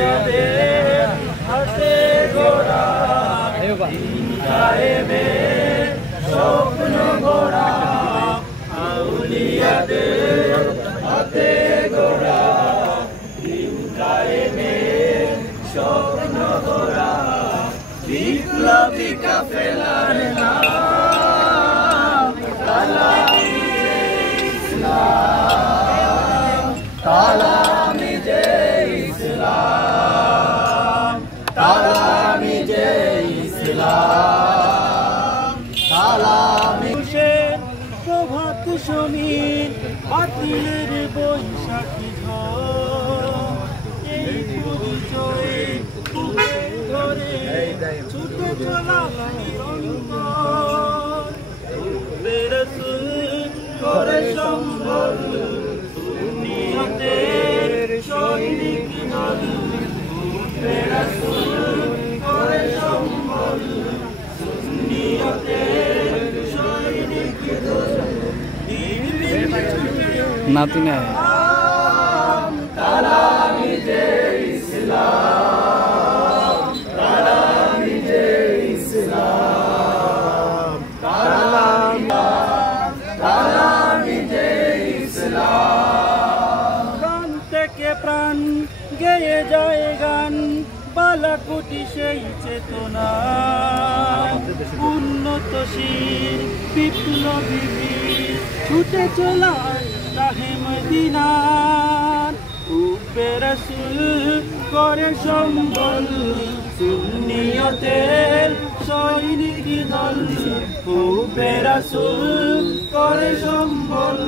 আউলিয়াদের হাতে গড়া কায়েমের স্বপ্ন গড়া আউলিয়াদের হাতে গড়া কায়েমের স্বপ্ন গড়া বিপ্লবী কাফেলার নাম তালামি ইসলাম তালামি যে ইসলাম তালামি যে ইসলাম তালামি প্রভাত সমীর বাতিলের বৈশাখী ঝড় এই পরিচয়ে ধরে ছুটে চলা নিরন্তর রাসূল করে সম্বল নিয়তের সৈনিক দল রাসূল করে সম্বল নিয়তের সৈনিক দল নাতি না তালামি যে ইসলাম তালামি যে ইসলাম তালামি যে ইসলাম প্রাণ থেকে প্রাণ গেয়ে যায় গান বালাকুটি সেই চেতনা উন্নতশীল বিপ্লবী বীর ছুটে চলা রাহে মদিনার উপে রাসূল করে সম্বল সুন্নিয়তের সৈনিক দল উপে রাসূল করে সম্বল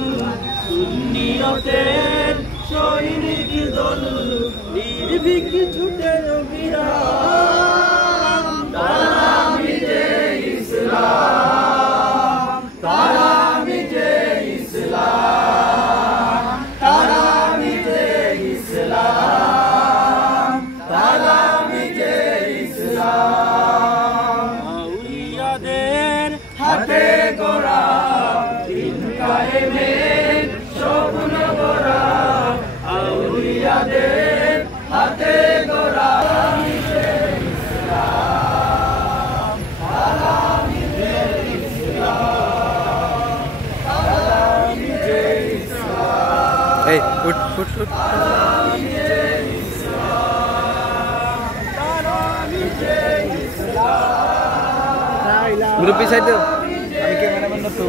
সুন্নিয়তের সৈনিক দল নির্ভীক ছুটে অবিরাম তালামি যে ইসলাম তালামি যে ইসলাম তালামি যে ইসলাম তালামি যে ইসলাম আউলিয়াদের হাতে গড়া দিন কায়েমের স্বপ্ন গড়া আউলিয়াদের হাতে গড়া ইসলাম তালামি যে ইসলাম তালামি যে ইসলাম এই উঠ উঠ উঠ তালামি যে ইসলাম তালামি যে ইসলাম মুরব্বি সাইড আমি ক্যামেরাম্যান না তো